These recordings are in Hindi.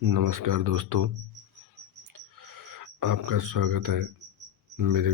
नमस्कार दोस्तों, आपका स्वागत है मेरे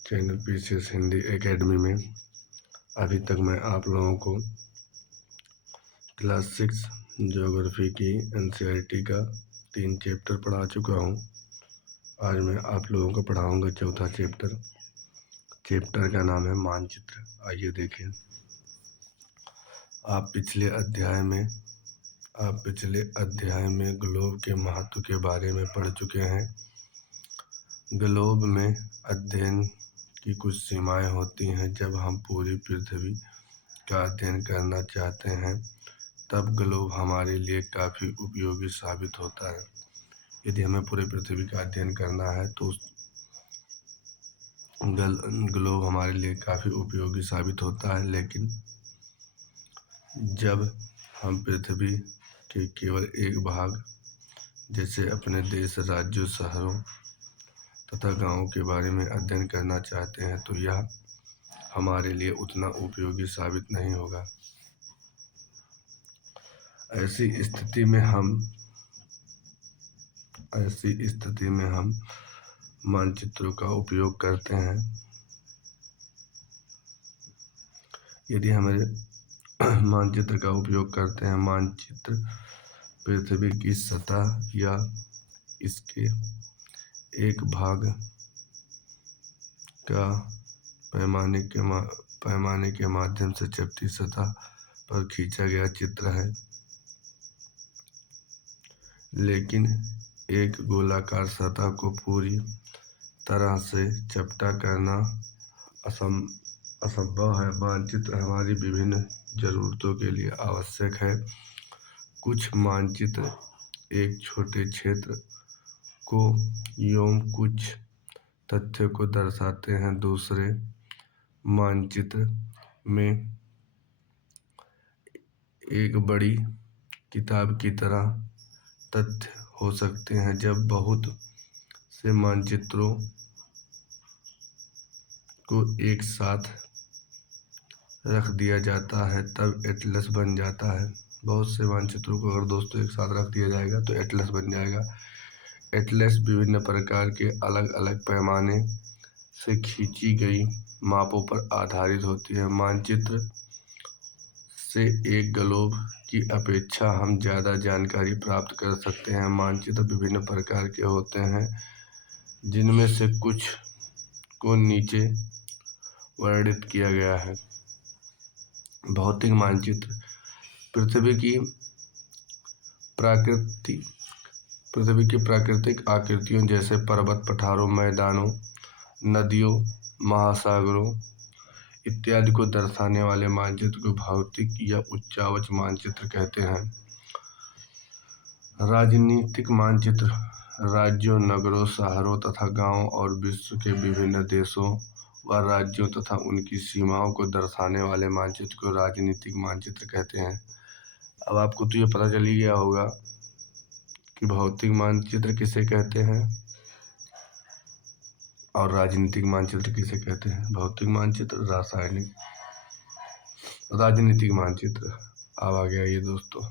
चैनल पीसीएस हिंदी एकेडमी में। अभी तक मैं आप लोगों को क्लास 6 ज्योग्राफी की एनसीईआरटी का 3 चैप्टर पढ़ा चुका हूं। आज मैं आप लोगों को पढ़ाऊंगा चौथा चैप्टर। चैप्टर का नाम है मानचित्र। आइए देखें। आप पिछले अध्याय में ग्लोब के महत्व के बारे में पढ़ चुके हैं। ग्लोब में अध्ययन की कुछ सीमाएं होती हैं। जब हम पूरी पृथ्वी का अध्ययन करना चाहते हैं तब ग्लोब हमारे लिए काफ़ी उपयोगी साबित होता है। यदि हमें पूरी पृथ्वी का अध्ययन करना है तो ग्लोब हमारे लिए काफ़ी उपयोगी साबित होता है। लेकिन जब हम पृथ्वी के केवल एक भाग जैसे अपने देश, राज्यों, शहरों तथा गांवों के बारे में अध्ययन करना चाहते हैं तो यह हमारे लिए उतना उपयोगी साबित नहीं होगा। ऐसी स्थिति में हम मानचित्रों का उपयोग करते हैं। यदि हमें मानचित्र का उपयोग करते हैं, मानचित्र पृथ्वी की सतह या इसके एक भाग का पैमाने के माध्यम से चपटी सतह पर खींचा गया चित्र है। लेकिन एक गोलाकार सतह को पूरी तरह से चपटा करना असंभव है। मानचित्र हमारी विभिन्न जरूरतों के लिए आवश्यक है। कुछ मानचित्र एक छोटे क्षेत्र को एवं कुछ तथ्यों को दर्शाते हैं। दूसरे मानचित्र में एक बड़ी किताब की तरह तथ्य हो सकते हैं। जब बहुत से मानचित्रों को एक साथ रख दिया जाता है तब एटलस बन जाता है। बहुत से मानचित्रों को अगर दोस्तों एक साथ रख दिया जाएगा तो एटलस बन जाएगा। एटलस विभिन्न प्रकार के अलग अलग पैमाने से खींची गई मापों पर आधारित होती है। मानचित्र से एक ग्लोब की अपेक्षा हम ज़्यादा जानकारी प्राप्त कर सकते हैं। मानचित्र विभिन्न प्रकार के होते हैं, जिनमें से कुछ को नीचे वर्णित किया गया है। भौतिक मानचित्र पृथ्वी की प्राकृतिक आकृतियों जैसे पर्वत, पठारों, मैदानों, नदियों, महासागरों इत्यादि को दर्शाने वाले मानचित्र को भौतिक या उच्चावच मानचित्र कहते हैं। राजनीतिक मानचित्र राज्यों, नगरों, शहरों तथा गांवों और विश्व के विभिन्न देशों व राज्यों तथा उनकी सीमाओं को दर्शाने वाले मानचित्र को राजनीतिक मानचित्र कहते हैं। अब आपको तो ये पता चल ही गया होगा कि भौतिक मानचित्र किसे कहते हैं और राजनीतिक मानचित्र किसे कहते हैं। भौतिक मानचित्र, राजनीतिक मानचित्र। अब आ गया ये दोस्तों।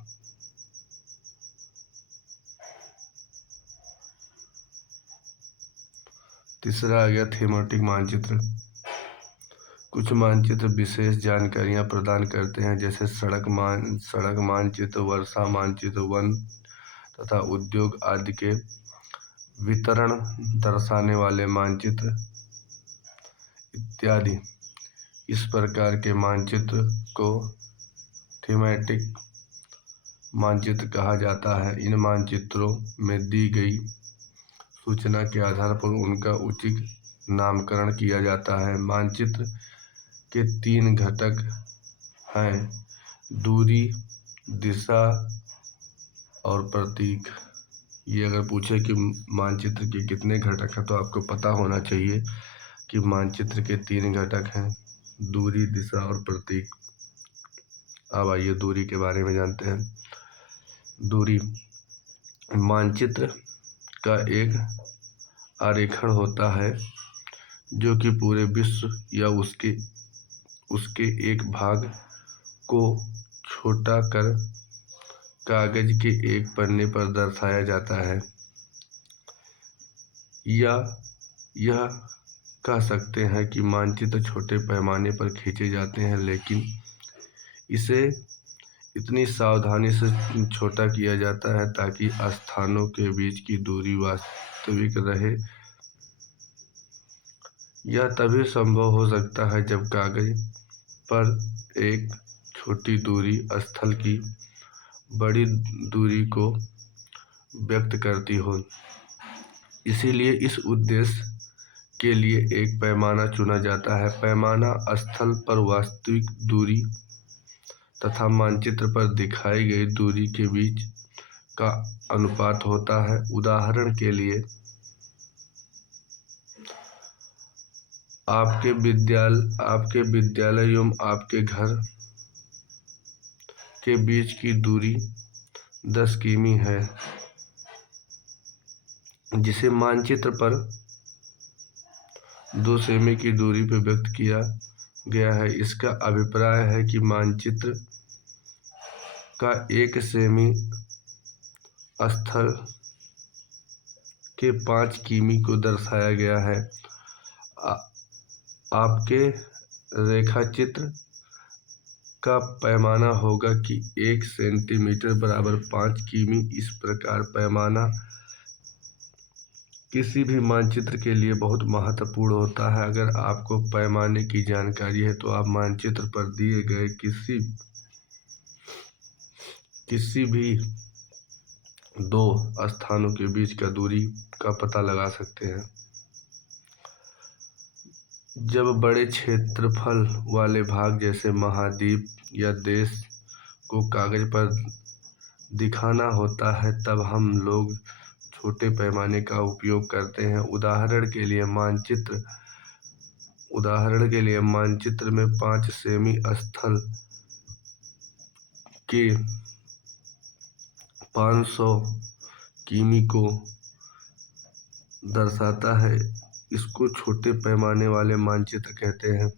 तीसरा आ गया थीमेटिक मानचित्र। कुछ मानचित्र विशेष जानकारियां प्रदान करते हैं, जैसे सड़क मानचित्र, वर्षा मानचित्र, वन तथा उद्योग आदि के वितरण दर्शाने वाले मानचित्र इत्यादि। इस प्रकार के मानचित्र को थीमेटिक मानचित्र कहा जाता है। इन मानचित्रों में दी गई सूचना के आधार पर उनका उचित नामकरण किया जाता है। मानचित्र के 3 घटक हैं: दूरी, दिशा और प्रतीक। ये अगर पूछे कि मानचित्र के कितने घटक हैं तो आपको पता होना चाहिए कि मानचित्र के 3 घटक हैं: दूरी, दिशा और प्रतीक। अब आइए दूरी के बारे में जानते हैं। दूरी मानचित्र का एक आरेखण होता है जो कि पूरे विश्व या उसके एक भाग को छोटा कर कागज के एक पन्ने पर दर्शाया जाता है, या यह कह सकते हैं कि मानचित्र छोटे पैमाने पर खींचे जाते हैं, लेकिन इसे इतनी सावधानी से छोटा किया जाता है ताकि स्थानों के बीच की दूरी वास्तविक रहे। यह तभी संभव हो सकता है जब कागज पर एक छोटी दूरी स्थल की बड़ी दूरी को व्यक्त करती हो। इसीलिए इस उद्देश्य के लिए एक पैमाना चुना जाता है। पैमाना स्थल पर वास्तविक दूरी तथा मानचित्र पर दिखाई गई दूरी के बीच का अनुपात होता है। उदाहरण के लिए, आपके विद्यालय एवं आपके घर के बीच की दूरी 10 किमी है, जिसे मानचित्र पर 2 सेमी की दूरी पर व्यक्त किया गया है। इसका अभिप्राय है कि मानचित्र का 1 सेमी स्थल के 5 किमी को दर्शाया गया है। आपके रेखाचित्र का पैमाना होगा कि 1 सेंटीमीटर बराबर 5 किमी। इस प्रकार पैमाना किसी भी मानचित्र के लिए बहुत महत्वपूर्ण होता है। अगर आपको पैमाने की जानकारी है तो आप मानचित्र पर दिए गए किसी भी 2 स्थानों के बीच का दूरी का पता लगा सकते हैं। जब बड़े क्षेत्रफल वाले भाग जैसे महाद्वीप या देश को कागज पर दिखाना होता है, तब हम लोग छोटे पैमाने का उपयोग करते हैं। उदाहरण के लिए मानचित्र में 5 सेमी स्थल के 500 किमी को दर्शाता है। इसको छोटे पैमाने वाले मानचित्र कहते हैं।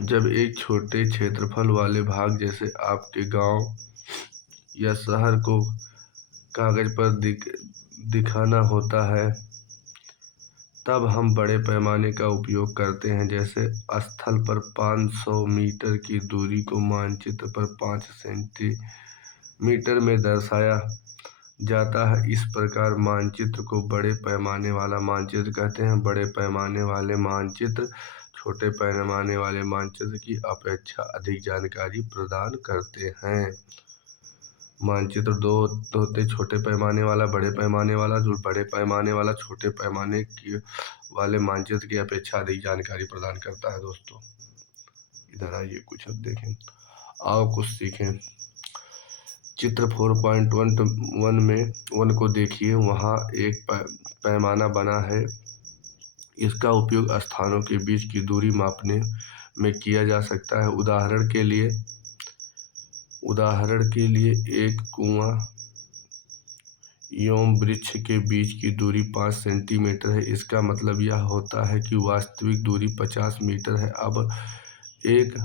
जब एक छोटे क्षेत्रफल वाले भाग जैसे आपके गांव या शहर को कागज पर दिखाना होता है, तब हम बड़े पैमाने का उपयोग करते हैं। जैसे स्थल पर 500 मीटर की दूरी को मानचित्र पर 5 सेंटीमीटर में दर्शाया जाता है। इस प्रकार मानचित्र को बड़े पैमाने वाला मानचित्र कहते हैं। बड़े पैमाने वाले मानचित्र छोटे पैमाने वाले मानचित्र की अपेक्षा अधिक जानकारी प्रदान करते हैं। मानचित्र 2 होते, छोटे पैमाने वाला, बड़े पैमाने वाला। जो बड़े पैमाने वाला छोटे पैमाने वाले मानचित्र की अपेक्षा अधिक जानकारी प्रदान करता है। दोस्तों इधर आइए, कुछ अब देखें, आओ कुछ सीखें। चित्र 4.1 में 1 को देखिए, वहाँ एक पैमाना बना है। इसका उपयोग स्थानों के बीच की दूरी मापने में किया जा सकता है। उदाहरण के लिए एक कुआं एवं वृक्ष के बीच की दूरी 5 सेंटीमीटर है। इसका मतलब यह होता है कि वास्तविक दूरी 50 मीटर है। अब एक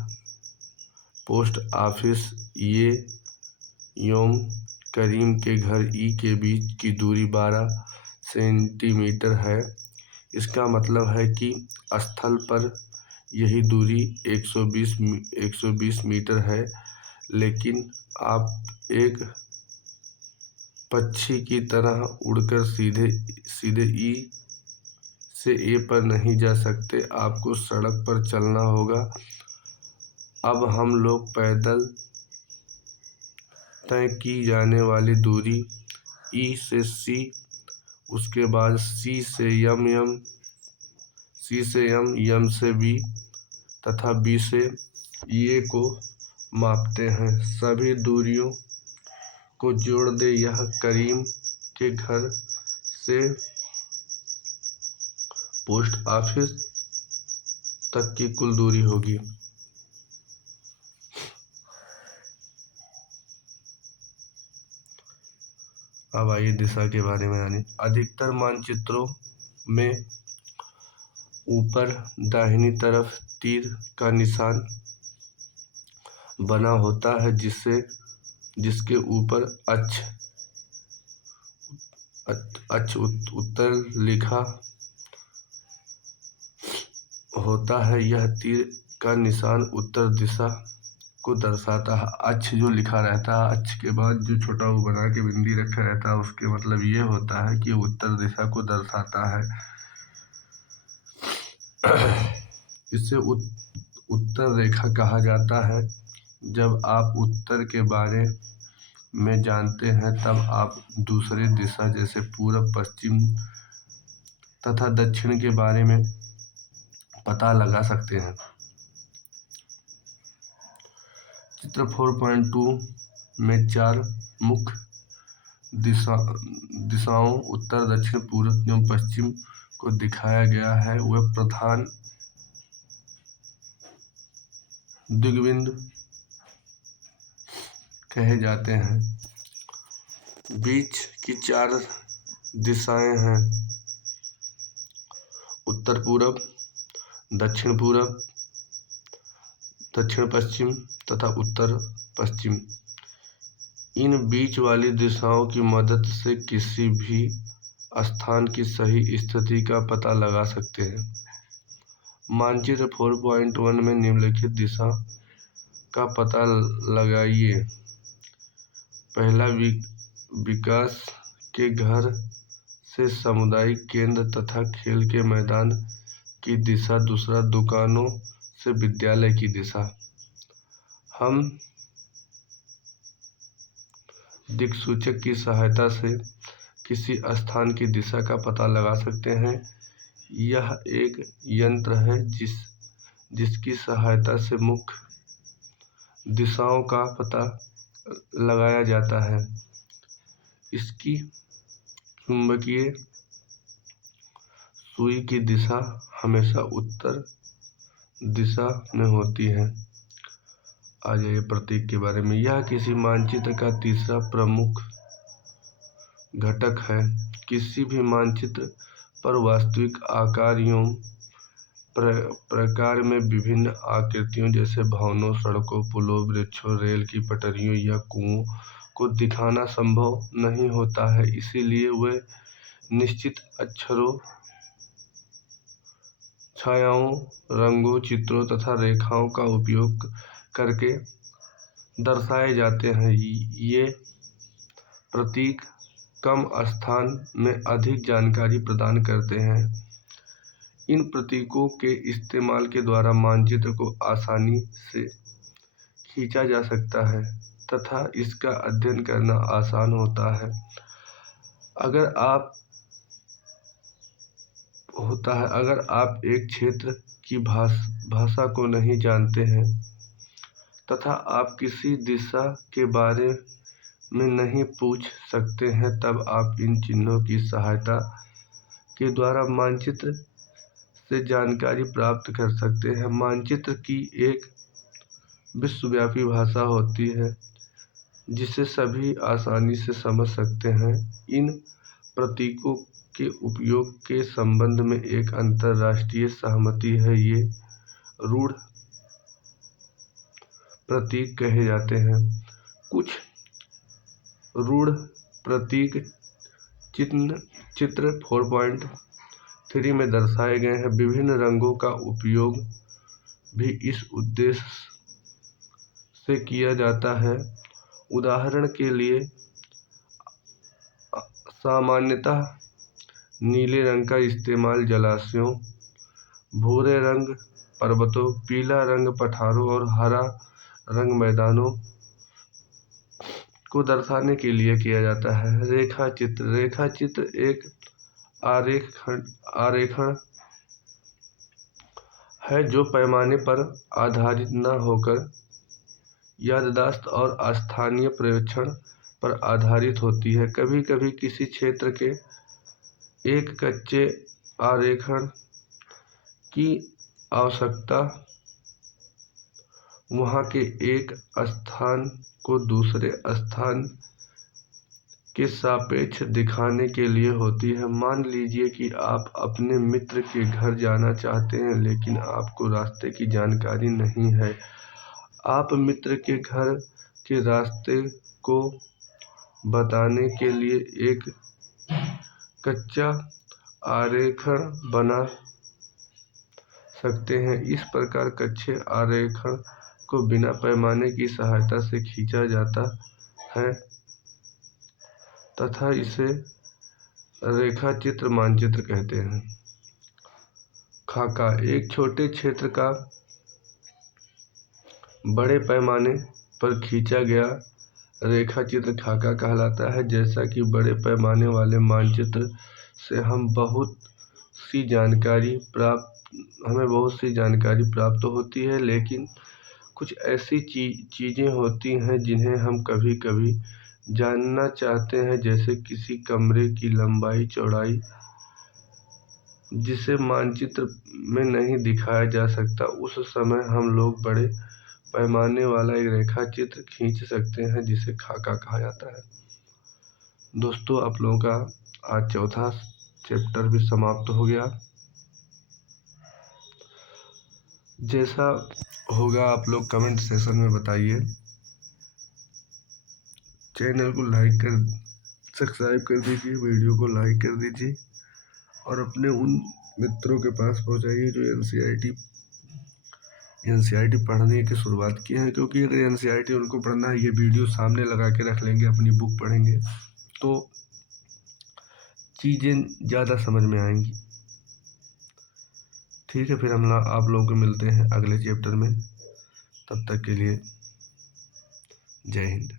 पोस्ट ऑफिस ए एवं करीम के घर ई के बीच की दूरी 12 सेंटीमीटर है। इसका मतलब है कि स्थल पर यही दूरी 120 मीटर है, लेकिन आप एक पक्षी की तरह उड़कर सीधे ई से ए पर नहीं जा सकते, आपको सड़क पर चलना होगा। अब हम लोग पैदल तय की जाने वाली दूरी ई से सी, उसके बाद सी से एम, एम से बी तथा बी से ए को मापते हैं। सभी दूरियों को जोड़ दे, यह करीम के घर से पोस्ट ऑफिस तक की कुल दूरी होगी। अब आइए दिशा के बारे में जानें। अधिकतर मानचित्रों में ऊपर दाहिनी तरफ तीर का निशान बना होता है जिसके ऊपर उत्तर लिखा होता है। यह तीर का निशान उत्तर दिशा को दर्शाता है। अक्ष जो लिखा रहता है, अक्ष के बाद जो छोटा वो बना के बिंदी रखा रहता है, उसके मतलब ये होता है कि उत्तर दिशा को दर्शाता है। इसे उत्तर रेखा कहा जाता है। जब आप उत्तर के बारे में जानते हैं तब आप दूसरी दिशा जैसे पूरब, पश्चिम तथा दक्षिण के बारे में पता लगा सकते हैं। चित्र 4.2 में 4 मुख्य दिशाओं उत्तर, दक्षिण, पूर्व एवं पश्चिम को दिखाया गया है। वह प्रधान दिग्बिंदु कहे जाते हैं। बीच की 4 दिशाएं हैं उत्तर पूरब, दक्षिण पूरब, दक्षिण पश्चिम तथा उत्तर पश्चिम। इन बीच वाली दिशाओं की मदद से किसी भी स्थान की सही स्थिति का पता लगा सकते हैं। मानचित्र 4.1 में निम्नलिखित दिशा का पता लगाइए। पहला, विकास के घर से सामुदायिक केंद्र तथा खेल के मैदान की दिशा। दूसरा, दुकानों से विद्यालय की दिशा। हम दिक्सूचक की सहायता से किसी स्थान की दिशा का पता लगा सकते हैं। यह एक यंत्र है जिसकी सहायता से मुख्य दिशाओं का पता लगाया जाता है। इसकी चुंबकीय सुई की दिशा हमेशा उत्तर दिशा में होती है। आ जाइए प्रतीक के बारे में। यह किसी मानचित्र का तीसरा प्रमुख घटक है। किसी भी मानचित्र पर वास्तविक आकार एवं प्रकार में विभिन्न आकृतियों जैसे भवनों, सड़कों, पुलों, वृक्षों, रेल की पटरियों या कुओं को दिखाना संभव नहीं होता है। इसीलिए वे निश्चित अक्षरों, छायाओं, रंगों, चित्रों तथा रेखाओं का उपयोग करके दर्शाए जाते हैं। ये प्रतीक कम स्थान में अधिक जानकारी प्रदान करते हैं। इन प्रतीकों के इस्तेमाल के द्वारा मानचित्र को आसानी से खींचा जा सकता है तथा इसका अध्ययन करना आसान होता है। अगर आप एक क्षेत्र की भाषा को नहीं जानते हैं तथा आप किसी दिशा के बारे में नहीं पूछ सकते हैं, तब आप इन चिन्हों की सहायता के द्वारा मानचित्र से जानकारी प्राप्त कर सकते हैं। मानचित्र की एक विश्वव्यापी भाषा होती है जिसे सभी आसानी से समझ सकते हैं। इन प्रतीकों के उपयोग के संबंध में एक अंतरराष्ट्रीय सहमति है। ये रूढ़ प्रतीक कहे जाते हैं। कुछ रूढ़ प्रतीक चित्र 4.3 में दर्शाए गए हैं। विभिन्न रंगों का उपयोग भी इस उद्देश्य से किया जाता है। उदाहरण के लिए, सामान्यतः नीले रंग का इस्तेमाल जलाशयों, भूरे रंग पर्वतों, पीला रंग पठारों और हरा रंग मैदानों को दर्शाने के लिए किया जाता है। रेखाचित्र एक आरेखण है जो पैमाने पर आधारित न होकर याददाश्त और स्थानीय पर्यवेक्षण पर आधारित होती है। कभी कभी किसी क्षेत्र के एक कच्चे आरेखण की आवश्यकता वहाँ के एक स्थान को दूसरे स्थान के सापेक्ष दिखाने के लिए होती है। मान लीजिए कि आप अपने मित्र के घर जाना चाहते हैं लेकिन आपको रास्ते की जानकारी नहीं है। आप मित्र के घर के रास्ते को बताने के लिए एक कच्चा आरेखण बना सकते हैं। इस प्रकार कच्चे आरेखण को बिना पैमाने की सहायता से खींचा जाता है तथा इसे रेखाचित्र मानचित्र कहते हैं। खाका एक छोटे क्षेत्र का बड़े पैमाने पर खींचा गया रेखाचित्र खाका कहलाता है। जैसा कि बड़े पैमाने वाले मानचित्र से हमें बहुत सी जानकारी प्राप्त होती है, लेकिन कुछ ऐसी चीज़ें होती हैं जिन्हें हम कभी कभी जानना चाहते हैं, जैसे किसी कमरे की लंबाई चौड़ाई, जिसे मानचित्र में नहीं दिखाया जा सकता। उस समय हम लोग बड़े पैमाने वाला एक रेखा चित्र खींच सकते हैं, जिसे खाका कहा जाता है। दोस्तों, आप लोगों का आज चौथा चैप्टर भी समाप्त हो गया। जैसा होगा आप लोग कमेंट सेक्शन में बताइए। चैनल को सब्सक्राइब कर दीजिए, वीडियो को लाइक कर दीजिए और अपने उन मित्रों के पास पहुंचाइए जो एनसीईआरटी पढ़ने की शुरुआत की है, क्योंकि अगर एनसीईआरटी उनको पढ़ना है, ये वीडियो सामने लगा के रख लेंगे, अपनी बुक पढ़ेंगे तो चीज़ें ज़्यादा समझ में आएंगी। ठीक है, फिर हम आप लोगों को मिलते हैं अगले चैप्टर में। तब तक के लिए जय हिंद।